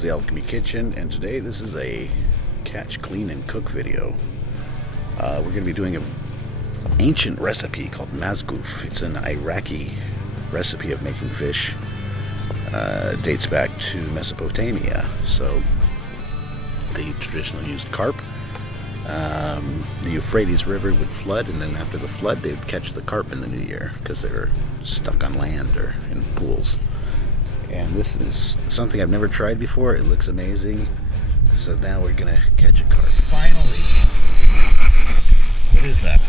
is the Alchemy Kitchen, and today this is a catch, clean, and cook video. We're going to be doing an ancient recipe called Masgouf. It's an Iraqi recipe of making fish. Dates back to Mesopotamia. So they traditionally used carp. The Euphrates River would flood, and then after the flood they would catch the carp in the new year because they were stuck on land or in pools. And this is something I've never tried before. It looks amazing. So now we're gonna catch a carp. Finally. What is that?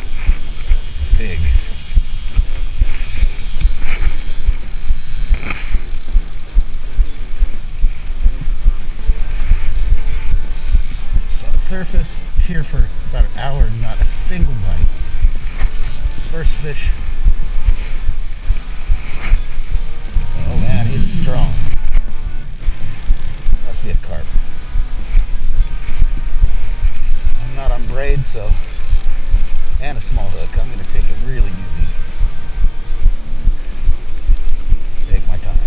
Big. So surface here for about an hour, not a single bite. First fish. Oh man, he's strong. Must be a carp. I'm not on braid, so, and a small hook. I'm going to take it really easy. Take my time.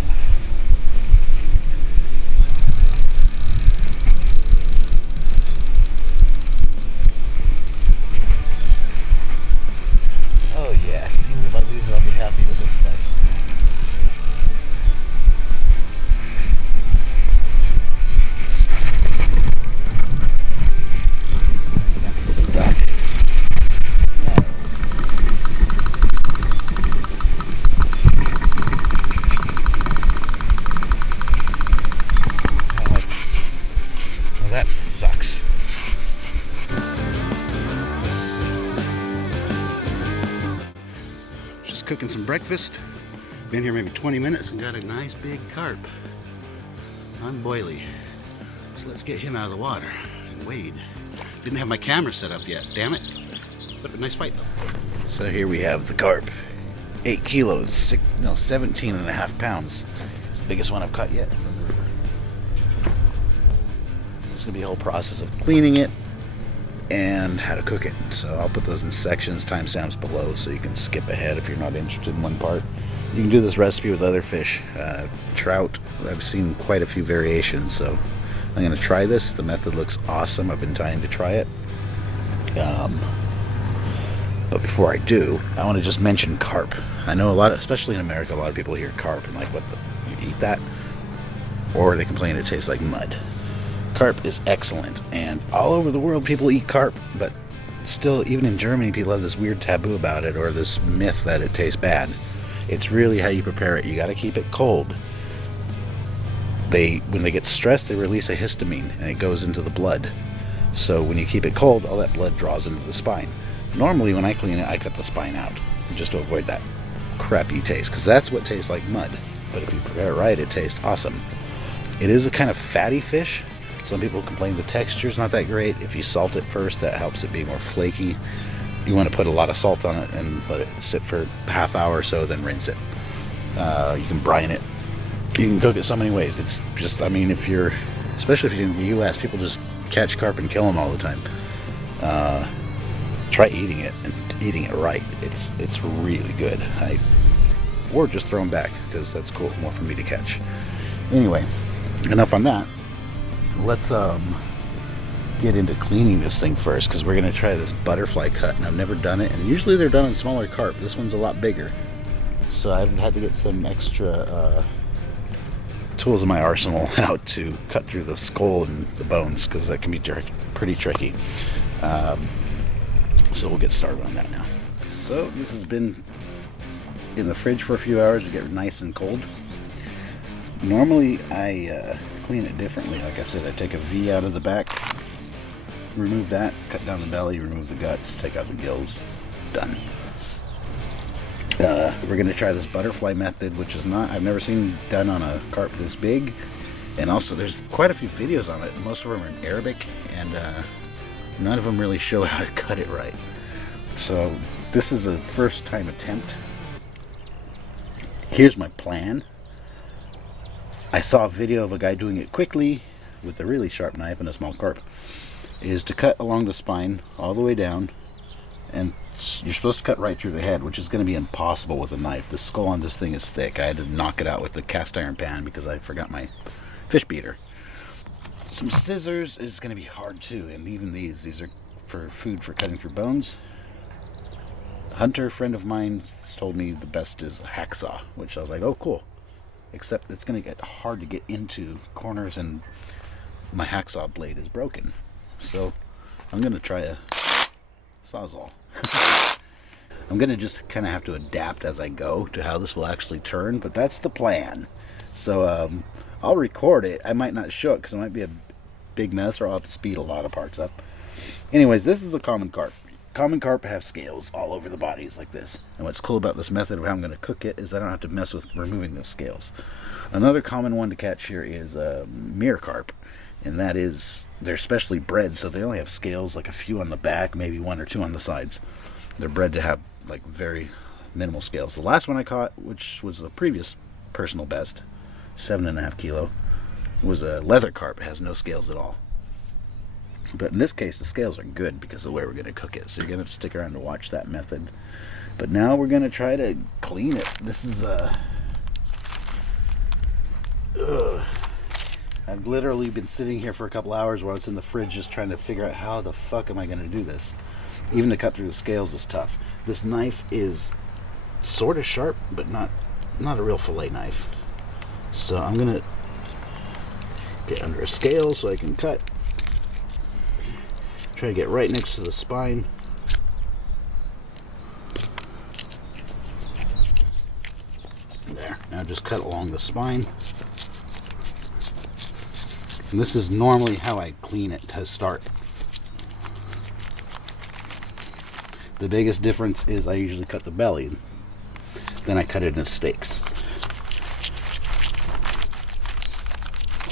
Oh yes, even if I lose it, I'll be happy with this fight. That sucks. Just cooking some breakfast. Been here maybe 20 minutes and got a nice big carp on boilie. So let's get him out of the water and wade. Didn't have my camera set up yet, damn it. But a nice fight though. So here we have the carp. 8 kilos, 17 and a half pounds. It's the biggest one I've caught yet. There's gonna be a whole process of cleaning it and how to cook it. So I'll put those in sections, timestamps below, so you can skip ahead if you're not interested in one part. You can do this recipe with other fish. Trout, I've seen quite a few variations, so I'm gonna try this. The method looks awesome. I've been dying to try it. But before I do, I want to just mention carp. I know a lot, especially in America, a lot of people hear carp and like, what the, you eat that? Or they complain it tastes like mud. Carp is excellent, and all over the world people eat carp, but still, even in Germany, people have this weird taboo about it, or this myth that it tastes bad. It's really how you prepare it. You got to keep it cold. When they get stressed, they release a histamine, and it goes into the blood. So when you keep it cold, all that blood draws into the spine. Normally, when I clean it, I cut the spine out, just to avoid that crappy taste, because that's what tastes like mud. But if you prepare it right, it tastes awesome. It is a kind of fatty fish. Some people complain the texture's not that great. If you salt it first, that helps it be more flaky. You want to put a lot of salt on it and let it sit for a half hour or so, then rinse it. You can brine it. You can cook it so many ways. It's just, I mean, especially if you're in the U.S., people just catch carp and kill them all the time. Try eating it and eating it right. It's really good. Or just throw them back, because that's cool. More for me to catch. Anyway, enough on that. Let's get into cleaning this thing first, because we're going to try this butterfly cut, and I've never done it, and usually they're done on smaller carp. This one's a lot bigger, so I've had to get some extra tools in my arsenal out to cut through the skull and the bones, because that can be pretty tricky. So we'll get started on that now. So this has been in the fridge for a few hours to get nice and cold. Normally I clean it differently. Like I said, I take a V out of the back, remove that, cut down the belly, remove the guts, take out the gills, done. We're going to try this butterfly method, which is I've never seen done on a carp this big, and also there's quite a few videos on it. Most of them are in Arabic, and none of them really show how to cut it right. So this is a first time attempt. Here's my plan. I saw a video of a guy doing it quickly with a really sharp knife and a small carp. Is to cut along the spine all the way down, and you're supposed to cut right through the head, which is going to be impossible with a knife. The skull on this thing is thick. I had to knock it out with the cast iron pan because I forgot my fish beater. Some scissors is going to be hard too, and even these are for food for cutting through bones. A hunter friend of mine told me the best is a hacksaw, which I was like, oh cool. Except it's going to get hard to get into corners, and my hacksaw blade is broken. So I'm going to try a sawzall. I'm going to just kind of have to adapt as I go to how this will actually turn, but that's the plan. So I'll record it. I might not show it because it might be a big mess, or I'll have to speed a lot of parts up. Anyways, this is a common carp. Common carp have scales all over the bodies like this. And what's cool about this method of how I'm going to cook it is I don't have to mess with removing those scales. Another common one to catch here is mirror carp. And that is, they're specially bred, so they only have scales, like a few on the back, maybe 1 or 2 on the sides. They're bred to have like very minimal scales. The last one I caught, which was the previous personal best, 7.5 kilo, was a leather carp. It has no scales at all. But in this case, the scales are good because of the way we're going to cook it. So you're going to have to stick around to watch that method. But now we're going to try to clean it. This is I've literally been sitting here for a couple hours while it's in the fridge just trying to figure out how the fuck am I going to do this. Even to cut through the scales is tough. This knife is sort of sharp, but not a real fillet knife. So I'm going to get under a scale so I can cut. Try to get right next to the spine. There. Now just cut along the spine. And this is normally how I clean it to start. The biggest difference is I usually cut the belly. Then I cut it into steaks.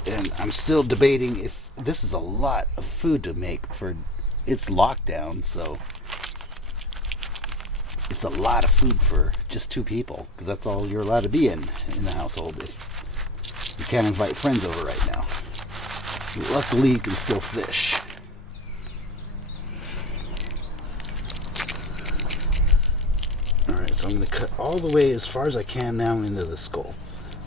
And I'm still debating if this is a lot of food to make for its lockdown, so it's a lot of food for just 2 people, because that's all you're allowed to be in the household. You can't invite friends over right now. Luckily, you can still fish. Alright, so I'm going to cut all the way as far as I can now into the skull.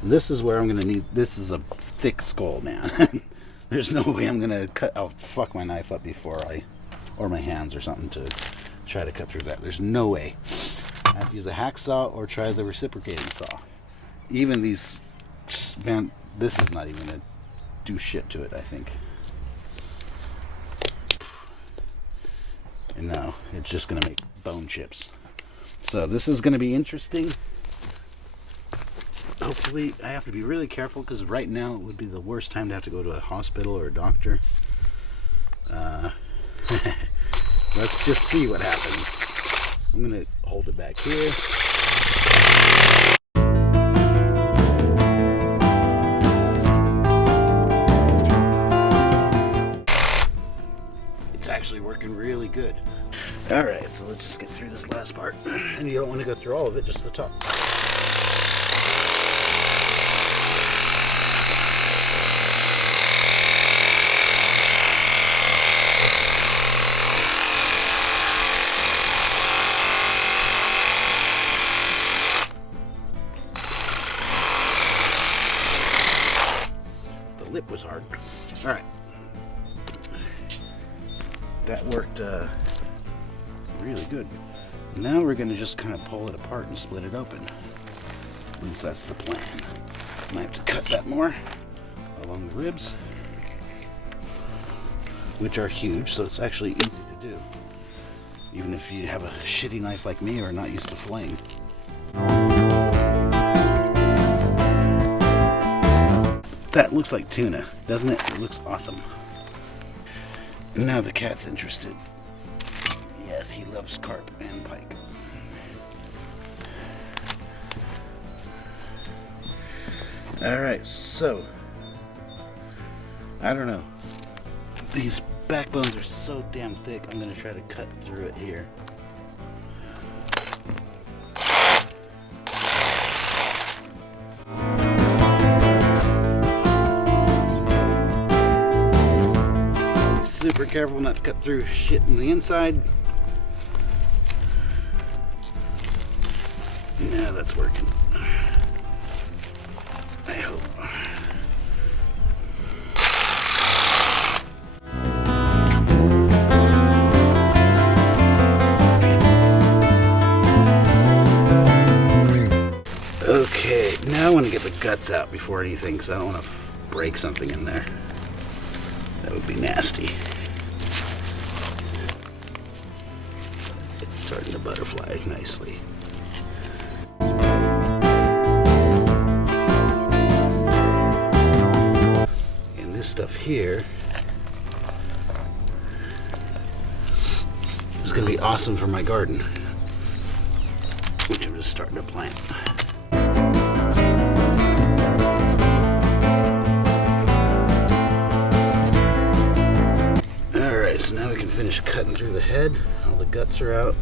This is where I'm going to need, this is a thick skull, man. There's no way I'm going to cut, I'll fuck my knife up before or my hands or something to try to cut through that. There's no way. I have to use a hacksaw or try the reciprocating saw. Even these, man, this is not even going to do shit to it, I think. And no, it's just going to make bone chips. So this is going to be interesting. Hopefully, I have to be really careful because right now it would be the worst time to have to go to a hospital or a doctor. Let's just see what happens. I'm going to hold it back here. It's actually working really good. Alright, so let's just get through this last part. And you don't want to go through all of it, just the top. Lip was hard. Alright. That worked really good. Now we're going to just kind of pull it apart and split it open. At least that's the plan. Might have to cut that more along the ribs, which are huge, so it's actually easy to do. Even if you have a shitty knife like me or are not used to filleting. That looks like tuna, doesn't it? It looks awesome. Now the cat's interested. Yes, he loves carp and pike. Alright, so I don't know. These backbones are so damn thick, I'm going to try to cut through it here. Super careful not to cut through shit in the inside. Yeah, that's working. I hope. Okay, now I want to get the guts out before anything, because I don't want to break something in there. That would be nasty. It's starting to butterfly nicely. And this stuff here is going to be awesome for my garden, which I'm just starting to plant. Alright, so now we can finish cutting through the head. All the guts are out.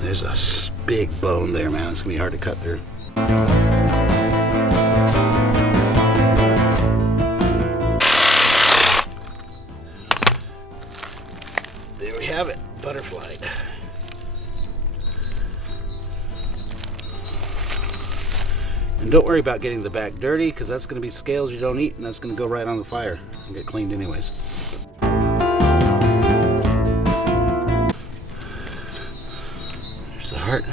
There's a big bone there, man. It's going to be hard to cut through. There we have it, butterflied. And don't worry about getting the back dirty, because that's going to be scales you don't eat, and that's going to go right on the fire and get cleaned anyways. There's the heart.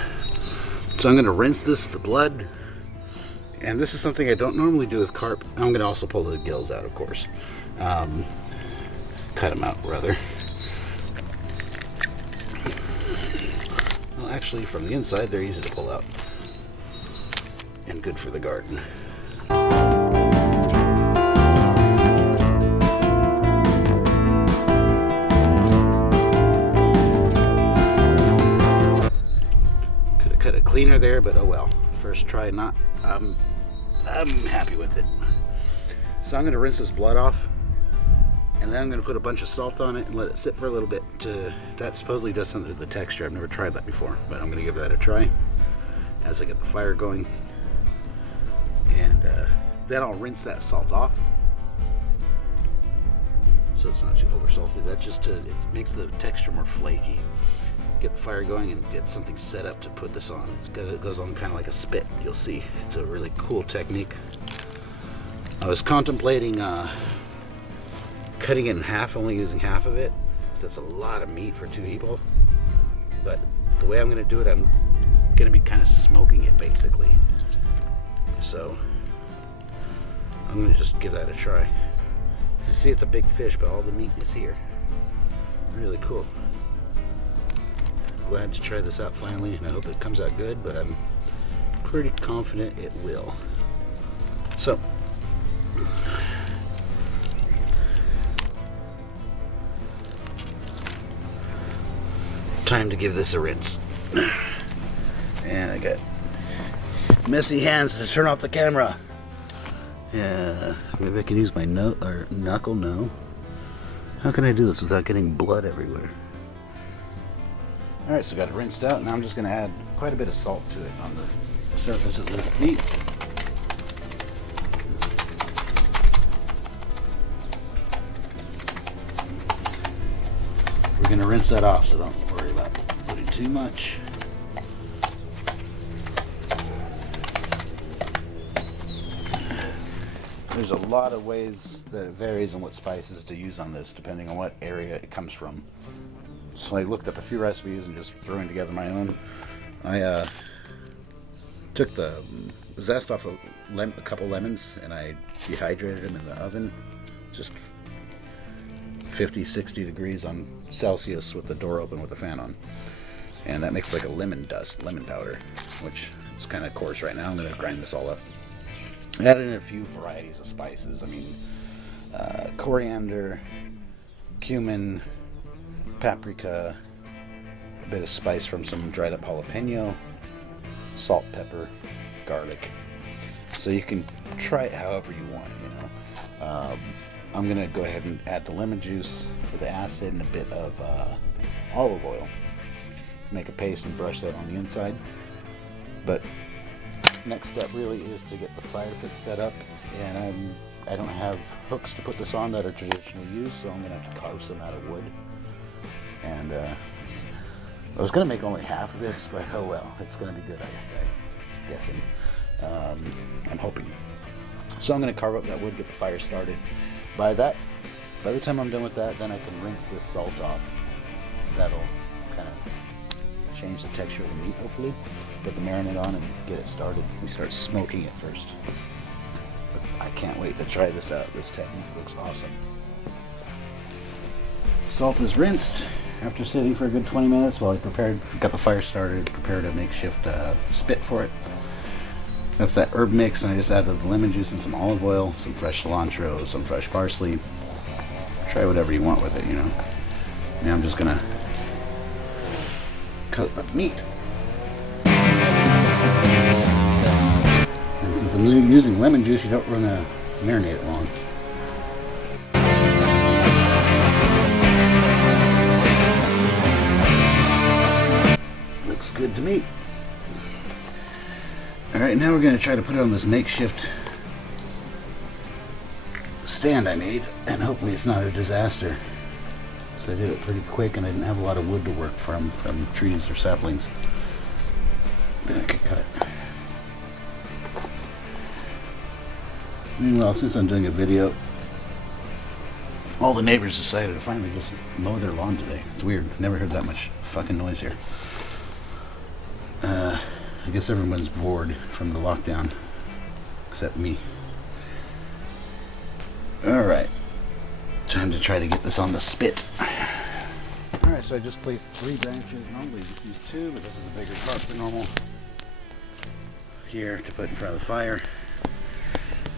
So I'm going to rinse the blood, and this is something I don't normally do with carp. I'm going to also pull the gills out, of course. Cut them out, rather. Well, actually, from the inside, they're easy to pull out. And good for the garden. Could have cut it cleaner there, but oh well. First try, not. I'm happy with it. So I'm going to rinse this blood off, and then I'm going to put a bunch of salt on it and let it sit for a little bit. That supposedly does something to the texture. I've never tried that before, but I'm going to give that a try as I get the fire going. And then I'll rinse that salt off, so it's not too over salted. That just it makes the texture more flaky. Get the fire going and get something set up to put this on. It goes on kind of like a spit. You'll see. It's a really cool technique. I was contemplating cutting it in half, only using half of it, because that's a lot of meat for 2 people. But the way I'm going to do it, I'm going to be kind of smoking it basically. So I'm going to just give that a try. You see, it's a big fish, but all the meat is here. Really cool. Glad to try this out finally, and I hope it comes out good, but I'm pretty confident it will. So time to give this a rinse. And I got messy hands to turn off the camera. Yeah, maybe I can use my knuckle. No. How can I do this without getting blood everywhere? Alright, so got it rinsed out. Now I'm just going to add quite a bit of salt to it on the surface of the meat. We're going to rinse that off, so don't worry about putting too much. There's a lot of ways that it varies on what spices to use on this, depending on what area it comes from. So I looked up a few recipes and just throwing together my own. I took the zest off a couple lemons and I dehydrated them in the oven, just 50-60 degrees on Celsius with the door open with the fan on. And that makes like a lemon powder, which is kind of coarse right now. I'm going to grind this all up. I added in a few varieties of spices. I mean, coriander, cumin, paprika, a bit of spice from some dried up jalapeno, salt, pepper, garlic. So you can try it however you want, you know. I'm going to go ahead and add the lemon juice for the acid and a bit of olive oil. Make a paste and brush that on the inside. But next step really is to get the fire pit set up, and I don't have hooks to put this on that are traditionally used, so I'm going to have to carve some out of wood. And I was going to make only half of this, but oh well, it's going to be good, I'm guessing. I'm hoping. So I'm going to carve up that wood, get the fire started. By the time I'm done with that, then I can rinse this salt off. That'll kind of change the texture of the meat, hopefully. Put the marinade on and get it started. We start smoking it first. But I can't wait to try this out. This technique looks awesome. Salt is rinsed after sitting for a good 20 minutes while I got the fire started, prepared a makeshift spit for it. That's that herb mix, and I just added the lemon juice and some olive oil, some fresh cilantro, some fresh parsley. Try whatever you want with it, you know. Now I'm just gonna coat the meat. And since I'm using lemon juice, you don't want to marinate it long. Looks good to me. Alright, now we're going to try to put it on this makeshift stand I made, and hopefully it's not a disaster. So I did it pretty quick and I didn't have a lot of wood to work from trees or saplings that I could cut. Meanwhile, since I'm doing a video, all the neighbors decided to finally just mow their lawn today. It's weird. Never heard that much fucking noise here. I guess everyone's bored from the lockdown, except me. Alright, time to try to get this on the spit. Alright, so I just placed 3 branches. Normally you just use 2, but this is a bigger carp than normal. Here to put in front of the fire.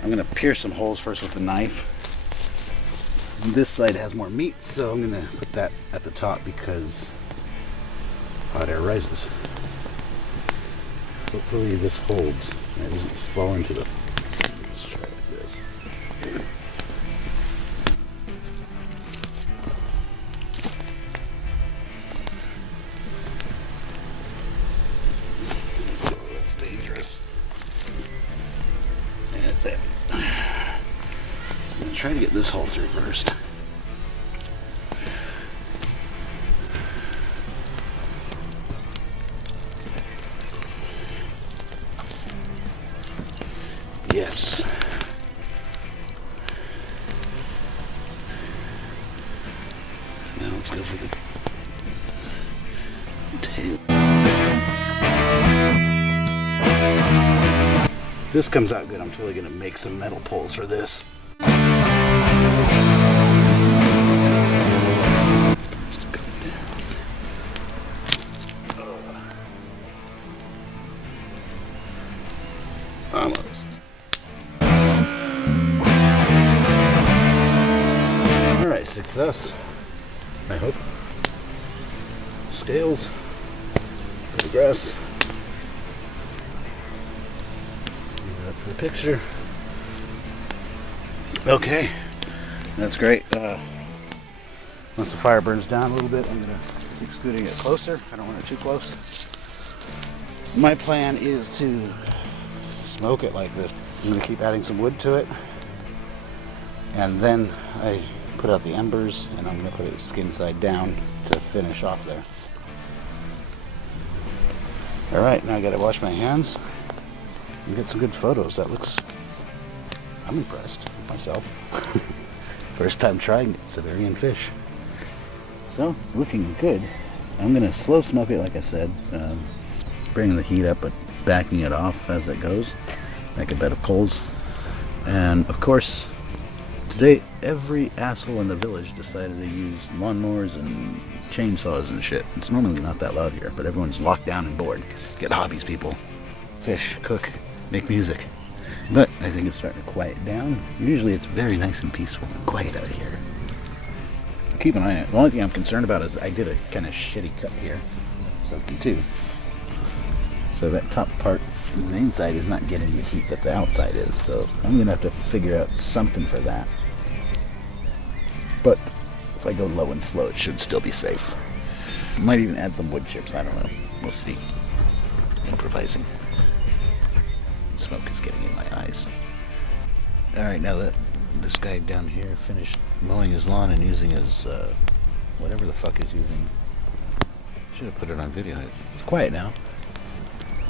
I'm going to pierce some holes first with the knife. This side has more meat, so I'm going to put that at the top because hot air rises. Hopefully this holds and it doesn't fall into the... Let's try like this. Oh, that's dangerous. That's it. I'm going to try to get this hole through first. Yes. Now let's go for the tail. If this comes out good, I'm totally going to make some metal poles for this. Almost. Alright, success. I hope. Scales. Progress. Leave that for the picture. Okay. That's great. Once the fire burns down a little bit, I'm going to keep scooting it closer. I don't want it too close. My plan is to smoke it like this. I'm going to keep adding some wood to it, and then I put out the embers and I'm going to put it skin side down to finish off there. Alright, now I got to wash my hands and get some good photos. That looks... I'm impressed with myself. First time trying Sumerian fish. So, it's looking good. I'm going to slow smoke it like I said, bringing the heat up but backing it off as it goes, like a bed of coals. And of course, today every asshole in the village decided to use lawnmowers and chainsaws and shit. It's normally not that loud here, but everyone's locked down and bored. Get hobbies, people. Fish, cook, make music. But I think it's starting to quiet down. Usually it's very nice and peaceful and quiet out here. Keep an eye on it. The only thing I'm concerned about is I did a kind of shitty cut here. Something too. So that top part on the inside is not getting the heat that the outside is. So I'm going to have to figure out something for that. But if I go low and slow, it should still be safe. Might even add some wood chips. I don't know. We'll see. Improvising. Smoke is getting in my eyes. Alright, now that this guy down here finished mowing his lawn and using his, whatever the fuck he's using. Should have put it on video. It's quiet now.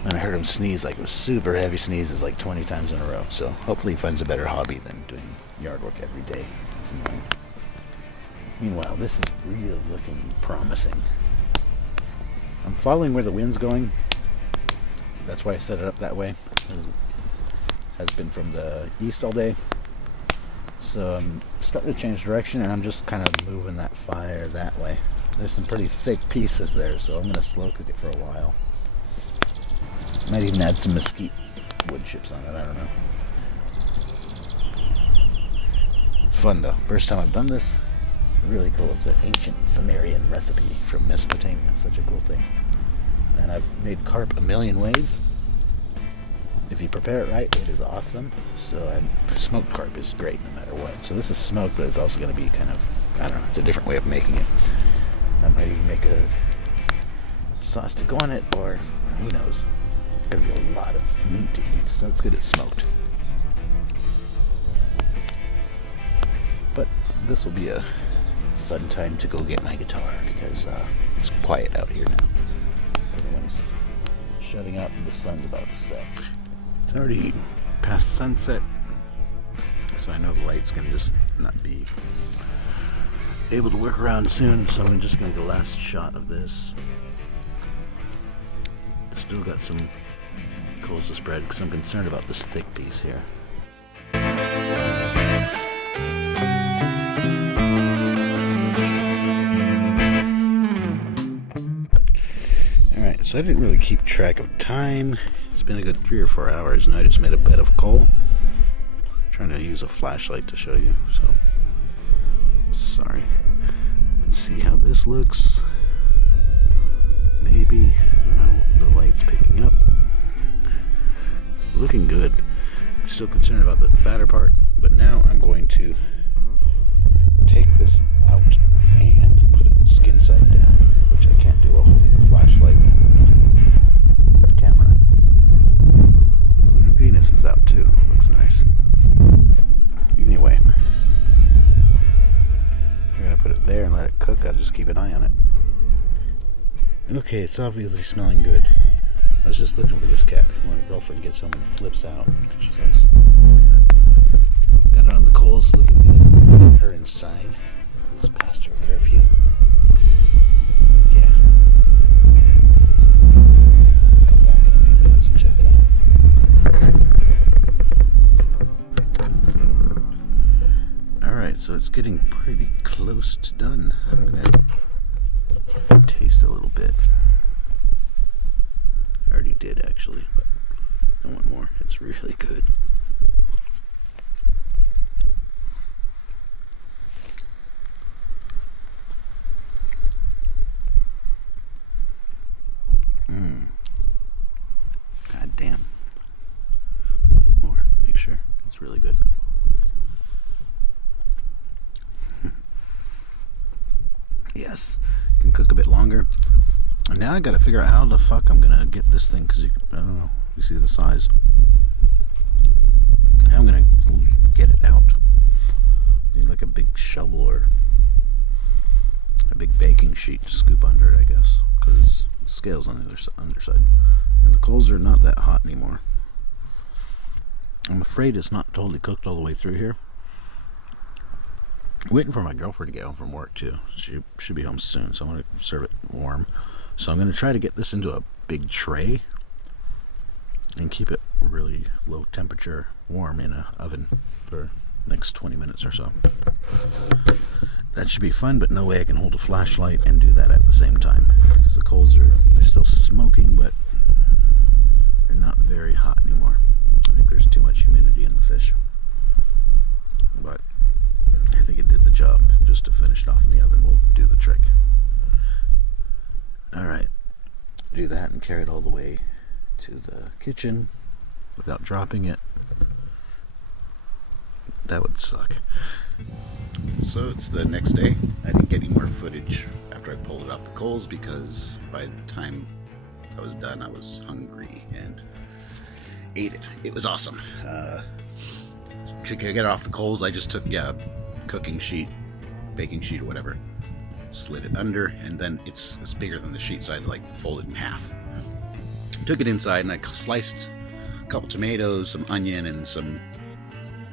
And I heard him sneeze, like it was super heavy sneezes, like 20 times in a row. So hopefully he finds a better hobby than doing yard work every day. It's annoying. Meanwhile, this is really looking promising. I'm I'm following where the wind's going. That's why I set it up that way. It has been from the east all day. So I'm starting to change direction, and I'm just kind of moving that fire that way. There's some pretty thick pieces there, so I'm going to slow cook it for a while. Might even add some mesquite wood chips on it, I don't know. It's fun though. First time I've done this. Really cool. It's an ancient Sumerian recipe from Mesopotamia. Such a cool thing. And I've made carp a million ways. If you prepare it right, it is awesome. So smoked carp is great no matter what. So this is smoked, but it's also going to be kind of, I don't know, it's a different way of making it. I might even make a sauce to go on it, or who knows. It's going to be a lot of meat to eat, so it's good it's smoked. But this will be a fun time to go get my guitar, because it's quiet out here now. Everyone's shutting up and the sun's about to set. It's already past sunset, so I know the light's gonna just not be able to work around soon, so I'm just gonna get a last shot of this. Still got some coals to spread because I'm concerned about this thick piece here. Alright, so I didn't really keep track of time. It's been a good 3 or 4 hours, and I just made a bed of coal. I'm trying to use a flashlight to show you, so sorry. Let's see how this looks. Maybe, I don't know, the light's picking up. Looking good. Still concerned about the fatter part, but now I'm going to take this out and put it skin side down, which I can't do while holding a flashlight and a camera. The moon and Venus is out too. Looks nice. Anyway, we're gonna put it there and let it cook. I'll just keep an eye on it. Okay, it's obviously smelling good. I was just looking for this cat before my girlfriend gets home and flips out. She's always got it on the coals, looking good. Get her inside. It's past her curfew. Yeah. Let's come back in a few minutes and check it out. Alright, so it's getting pretty close to done. I'm gonna taste a little bit. I already did actually, but I want more. It's really good. God damn. A little bit more. Make sure. It's really good. Yes. You can cook a bit longer. And now I gotta figure out how the fuck I'm gonna get this thing, because I don't know. You see the size. How I'm gonna get it out. Need like a big shovel or a big baking sheet to scoop under it, I guess, because the scale's on the underside. And the coals are not that hot anymore. I'm afraid it's not totally cooked all the way through here. Waiting for my girlfriend to get home from work too. She should be home soon, so I'm going to serve it warm. So I'm going to try to get this into a big tray and keep it really low temperature warm in an oven for the next 20 minutes or so. That should be fun, but no way I can hold a flashlight and do that at the same time, because the coals they're still smoking, but they're not very hot anymore. I think there's too much humidity in the fish, but I think it did the job. Just to finish it off in the oven will do the trick. Alright, do that and carry it all the way to the kitchen without dropping it. That would suck. So it's the next day. I didn't get any more footage after I pulled it off the coals, because by the time I was done I was hungry and ate it. It was awesome. To get it off the coals, I just took cooking sheet, baking sheet or whatever, slid it under, and then it's bigger than the sheet, so I had to fold it in half. Took it inside and I sliced a couple tomatoes, some onion, and some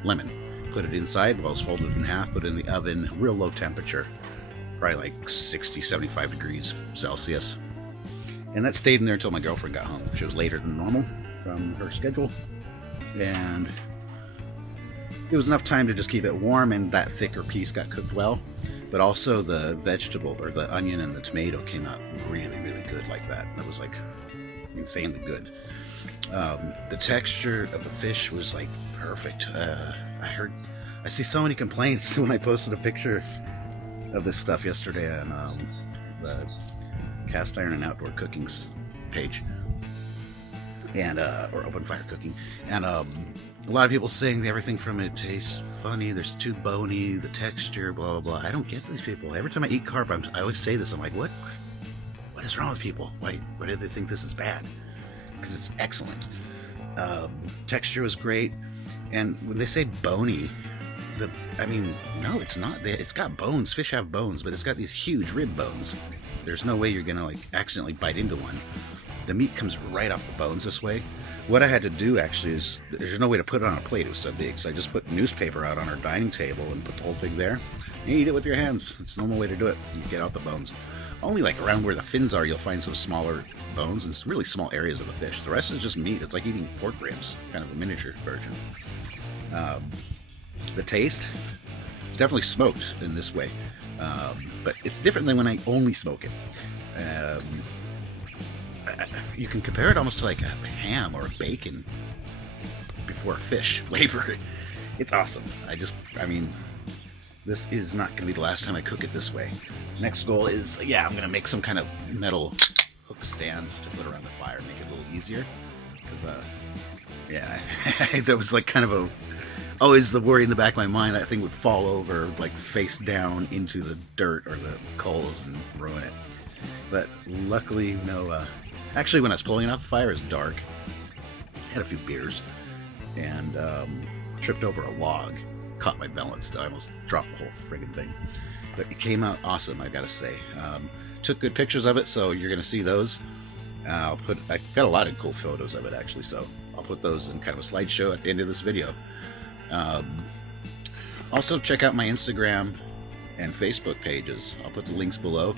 lemon. Put it inside while it was folded in half, put it in the oven, real low temperature, probably 60, 75 degrees Celsius. And that stayed in there until my girlfriend got home. She was later than normal from her schedule. And it was enough time to just keep it warm, and that thicker piece got cooked well. But also the vegetable, or the onion and the tomato, came out really, really good like that. That was like insanely good. The texture of the fish was like perfect. I see so many complaints when I posted a picture of this stuff yesterday on the Cast Iron and Outdoor Cooking's page, and or Open Fire Cooking, and a lot of people saying everything from it tastes funny, there's too bony, the texture, blah blah blah. I don't get these people. Every time I eat carp, I always say this. I'm like, what is wrong with people? Why do they think this is bad? Because it's excellent. Texture was great, and when they say bony, no, it's not. It's got bones. Fish have bones, but it's got these huge rib bones. There's no way you're gonna like accidentally bite into one. The meat comes right off the bones this way. What I had to do actually is, there's no way to put it on a plate. It was so big, so I just put newspaper out on our dining table and put the whole thing there. You eat it with your hands. It's the normal way to do it. You get out the bones. Only like around where the fins are, you'll find some smaller bones and really small areas of the fish. The rest is just meat. It's like eating pork ribs, kind of a miniature version. The taste is definitely smoked in this way, but it's different than when I only smoke it. You can compare it almost to like a ham or a bacon before a fish flavor. It's awesome. This is not going to be the last time I cook it this way. Next goal is, I'm going to make some kind of metal hook stands to put around the fire, make it a little easier. Because, that was like kind of always the worry in the back of my mind that thing would fall over like face down into the dirt or the coals and ruin it. But luckily, no. Actually, when I was pulling it off the fire, it was dark. I had a few beers and tripped over a log. Caught my balance. I almost dropped the whole friggin' thing. But it came out awesome, I gotta say. Took good pictures of it, so you're gonna see those. I got a lot of cool photos of it actually, so I'll put those in kind of a slideshow at the end of this video. Also, check out my Instagram and Facebook pages. I'll put the links below,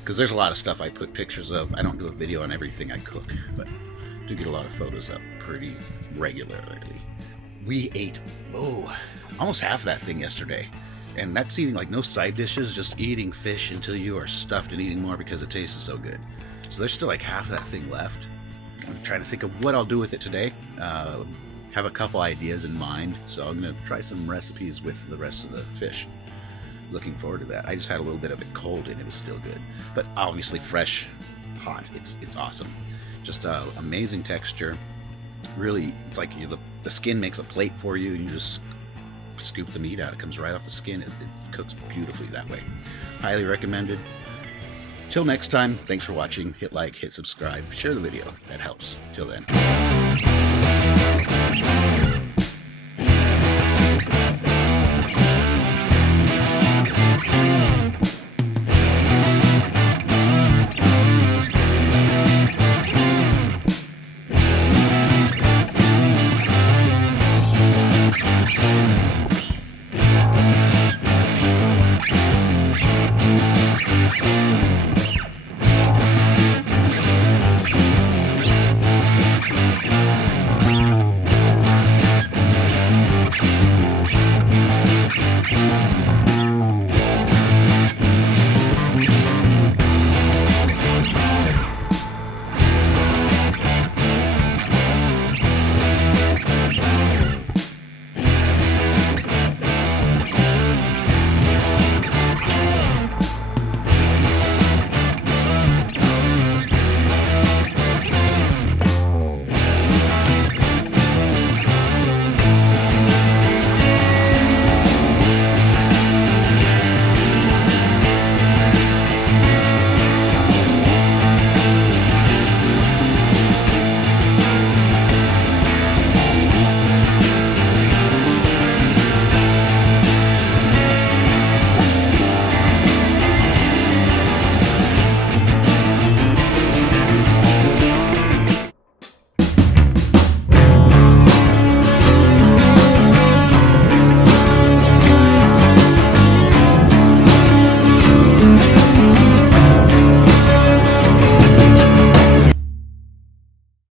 because there's a lot of stuff I put pictures of. I don't do a video on everything I cook, but I do get a lot of photos up pretty regularly. We ate almost half that thing yesterday, and that's eating like no side dishes, just eating fish until you are stuffed and eating more because it tasted so good. So there's still like half that thing left. I'm trying to think of what I'll do with it today. Have a couple ideas in mind, so I'm gonna try some recipes with the rest of the fish. Looking forward to that. I just had a little bit of it cold and it was still good, but obviously fresh, hot. It's awesome. Just amazing texture. Really, it's like the skin makes a plate for you, and you just scoop the meat out. It comes right off the skin. It cooks beautifully that way. Highly recommended. Till next time, thanks for watching. Hit like, hit subscribe, share the video. That helps. Till then.